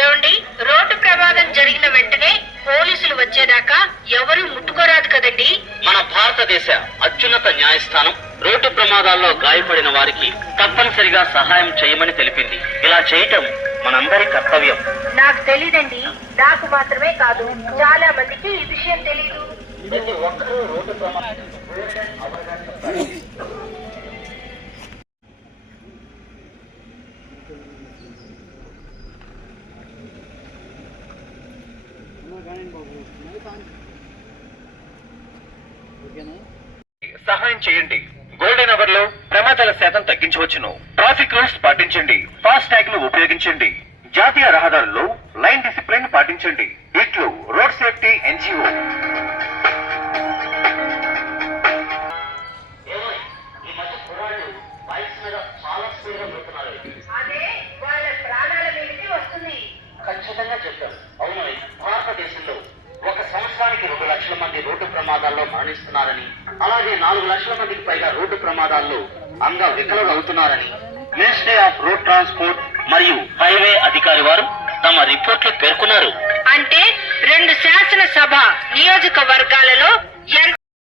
ఏమండి? రోడ్డు ప్రమాదం జరిగిన వెంటనే పోలీసులు వచ్చేదాకా ఎవరు ముట్టుకోరాదు కదండి. మన భారతదేశ అత్యున్నత న్యాయస్థానం రోడ్డు ప్రమాదాల్లో గాయపడిన వారికి తప్పనిసరిగా సహాయం చేయమని తెలిపింది. ఇలా చేయటం మనందరి కర్తవ్యం. నాకు తెలియదండి నాకు మాత్రమే కాదు చాలా మందికి ఈ విషయం తెలియదు సహాయం చేయండి. గోల్డెన్ అవర్లో ప్రమాదాల శాతం తగ్గించవచ్చును. ట్రాఫిక్ రూల్స్ పాటించండి. ఫాస్ట్ ట్యాగ్ను ఉపయోగించండి. జాతీయ రహదారుల్లో లైన్ డిసిప్లిన్ పాటించండి. ఇట్లు రోడ్ సేఫ్టీ ఎన్జిఓ. ఈ మధ్య కుర్రాళ్ళు బైక్స్ మీద చాలా ఖచ్చితంగా చెప్పారు. అవును భారతదేశంలో ఒక సంవత్సరానికి రెండు లక్షల మంది రోడ్డు ప్రమాదాల్లో మరణిస్తున్నారని అలాగే నాలుగు లక్షల మందికి పైగా రోడ్డు ప్రమాదాల్లో అంగ వికలం అవుతున్నారని మినిస్ట్రీ ఆఫ్ రోడ్ ట్రాన్స్పోర్ట్ మరియు హైవే అధికారి వారు తమ రిపోర్ట్లో పేర్కొన్నారు. అంటే రెండు శాసనసభ నియోజకవర్గాలలో